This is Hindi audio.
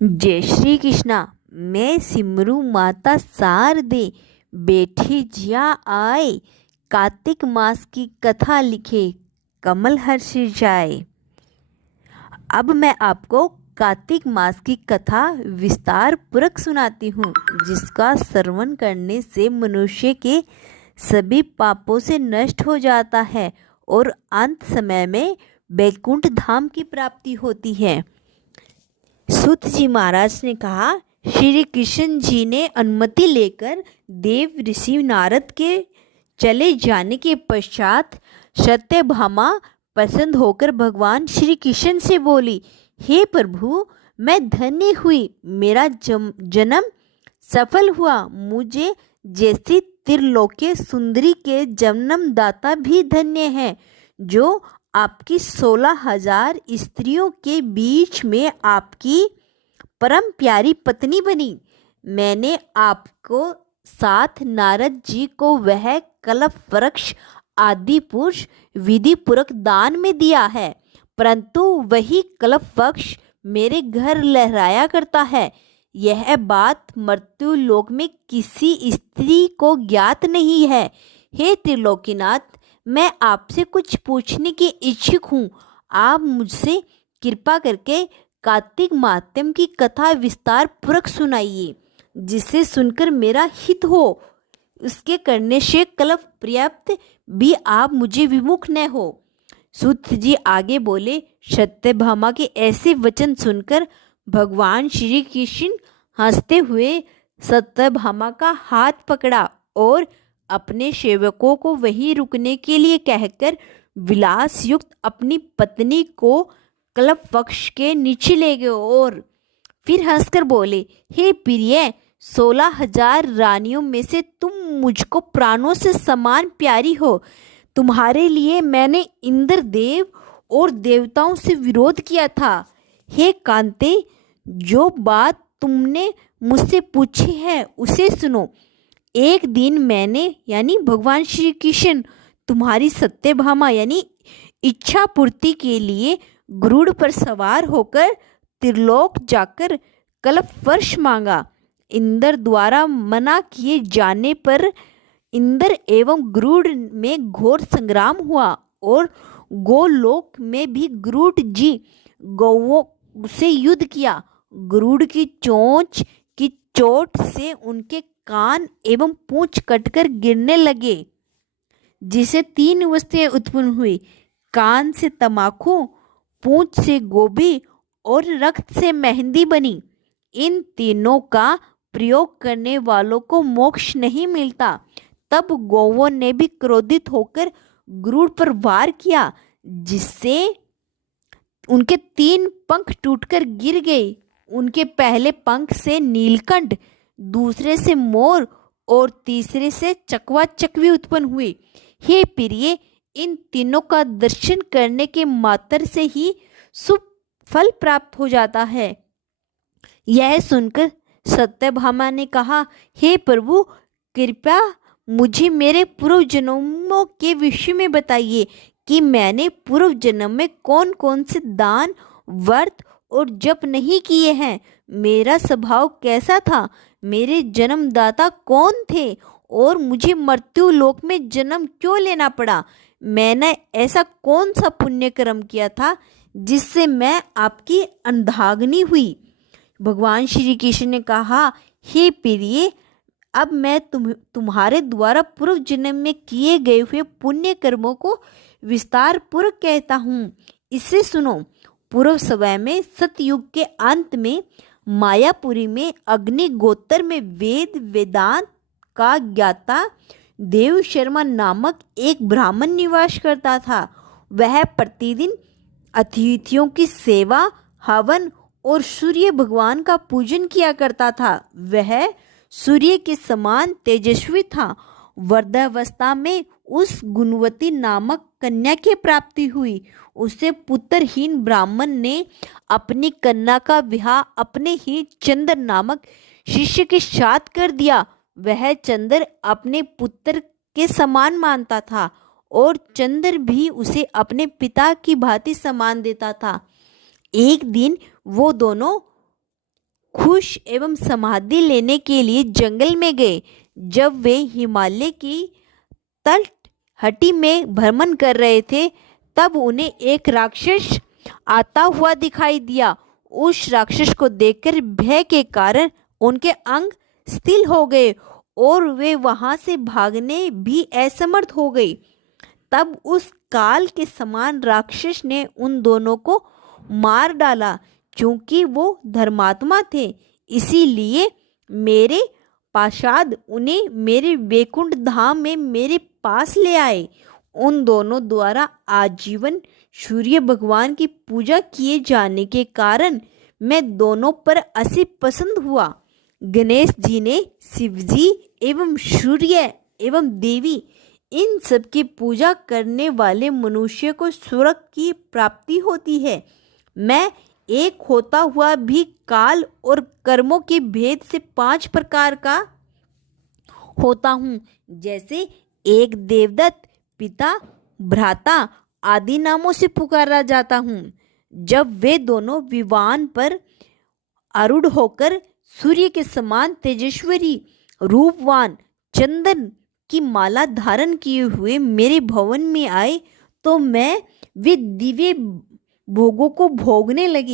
जय श्री कृष्णा। मैं सिमरू माता शारदे बैठी जिया आए, कार्तिक मास की कथा लिखे कमल हर्ष जाए। अब मैं आपको कार्तिक मास की कथा विस्तार पूर्वक सुनाती हूँ, जिसका श्रवण करने से मनुष्य के सभी पापों से नष्ट हो जाता है और अंत समय में वैकुंठ धाम की प्राप्ति होती है। सूत जी महाराज ने कहा, श्री कृष्ण जी ने अनुमति लेकर देव ऋषि नारद के चले जाने के पश्चात सत्यभामा प्रसन्न होकर भगवान श्री कृष्ण से बोली, हे प्रभु, मैं धन्य हुई, मेरा जन्म सफल हुआ। मुझे जैसी त्रिलोकीय सुंदरी के जन्मदाता भी धन्य है, जो आपकी 16,000 स्त्रियों के बीच में आपकी परम प्यारी पत्नी बनी। मैंने आपको साथ नारद जी को वह कल्प वृक्ष आदि पुरुष विधि पूर्वक दान में दिया है, परंतु वही कल्प वृक्ष मेरे घर लहराया करता है। यह बात मृत्यु लोक में किसी स्त्री को ज्ञात नहीं है। हे त्रिलोकीनाथ, मैं आपसे कुछ पूछने की इच्छुक हूँ। आप मुझसे कृपा करके कार्तिक मात्यम की कथा विस्तार पूर्वक सुनाइए, जिसे सुनकर मेरा हित हो। उसके करने से कल्प पर्याप्त भी आप मुझे विमुख न हो। सूत जी आगे बोले, सत्यभामा के ऐसे वचन सुनकर भगवान श्री कृष्ण हंसते हुए सत्यभामा का हाथ पकड़ा और अपने सेवकों को वहीं रुकने के लिए कहकर विलास युक्त अपनी पत्नी को कल्प वृक्ष के नीचे ले गए और फिर हंसकर बोले, हे प्रिय, 16,000 रानियों में से तुम मुझको प्राणों से समान प्यारी हो। तुम्हारे लिए मैंने इंद्र देव और देवताओं से विरोध किया था। हे कांते, जो बात तुमने मुझसे पूछी है उसे सुनो। एक दिन मैंने यानी भगवान श्री कृष्ण तुम्हारी सत्यभामा यानी इच्छा पूर्ति के लिए गरुड़ पर सवार होकर त्रिलोक जाकर कल्प वर्ष मांगा। इंद्र द्वारा मना किए जाने पर इंद्र एवं गरुड़ में घोर संग्राम हुआ और गोलोक में भी गरुड़ जी गौओं से युद्ध किया। गरुड़ की चोंच की चोट से उनके कान एवं पूंछ कटकर गिरने लगे, जिसे 3 अवस्थाएं उत्पन्न हुई। कान से तमाकू, पूंछ से गोभी और रक्त से मेहंदी बनी। इन तीनों का प्रयोग करने वालों को मोक्ष नहीं मिलता। तब गौओं ने भी क्रोधित होकर गरुड़ पर वार किया, जिससे उनके 3 पंख टूटकर गिर गए। उनके पहले पंख से नीलकंठ, दूसरे से मोर और तीसरे से चकवा चकवी उत्पन्न हुए। हे प्रिय, इन तीनों का दर्शन करने के मात्र से ही शुभ फल प्राप्त हो जाता है। यह सुनकर सत्यभामा ने कहा, हे प्रभु, कृपया मुझे मेरे पूर्व जन्मों के विषय में बताइए कि मैंने पूर्व जन्म में कौन कौन से दान, व्रत और जप नहीं किए हैं। मेरा स्वभाव कैसा था, मेरे जन्मदाता कौन थे और मुझे मृत्यु लोक में जन्म क्यों लेना पड़ा। मैंने ऐसा कौन सा पुण्य कर्म किया था जिससे मैं आपकी अर्धांगिनी हुई। भगवान श्री कृष्ण ने कहा, हे प्रिय, अब मैं तुम्हारे द्वारा पूर्व जन्म में किए गए हुए पुण्य कर्मों को विस्तार पूर्वक कहता हूँ, इसे सुनो। पूर्व समय में सतयुग के अंत में मायापुरी में अग्निगोत्र में वेदांत का ज्ञाता देव शर्मा नामक एक ब्राह्मण निवास करता था। वह प्रतिदिन अतिथियों की सेवा, हवन और सूर्य भगवान का पूजन किया करता था। वह सूर्य के समान तेजस्वी था। वृद्धावस्था में उस गुणवती नामक कन्या की प्राप्ति हुई। उसे पुत्रहीन ब्राह्मण ने अपनी कन्या का विवाह अपने ही चंद्र नामक शिष्य के साथ कर दिया। वह चंद्र अपने पुत्र के समान मानता था और चंद्र भी उसे अपने पिता की भांति सम्मान देता था। एक दिन वो दोनों खुश एवं समाधि लेने के लिए जंगल में गए। जब वे हिमालय की तलहटी में भ्रमण कर रहे थे तब उन्हें एक राक्षस आता हुआ दिखाई दिया। उस राक्षस को देखकर भय के कारण उनके अंग शिथिल हो गए और वे वहां से भागने भी असमर्थ हो गए। तब उस काल के समान राक्षस ने उन दोनों को मार डाला। क्योंकि वो धर्मात्मा थे इसीलिए मेरे पार्षद उन्हें मेरे वैकुंठ धाम में मेरे पास ले आए। उन दोनों द्वारा आजीवन सूर्य भगवान की पूजा किए जाने के कारण मैं दोनों पर अति पसंद हुआ। गणेश जी ने शिव जी एवं सूर्य एवं देवी इन सब की पूजा करने वाले मनुष्य को स्वर्ग की प्राप्ति होती है। मैं एक होता हुआ भी काल और कर्मों के भेद से 5 प्रकार का होता हूँ। जैसे एक देवदत्त, पिता, भ्राता आदि नामों से पुकारा जाता हूँ। जब वे दोनों विमान पर आरूढ़ होकर सूर्य के समान तेजस्वी रूपवान चंदन की माला धारण किए हुए मेरे भवन में आए तो मैं वे दिव्य भोगों को भोगने लगी।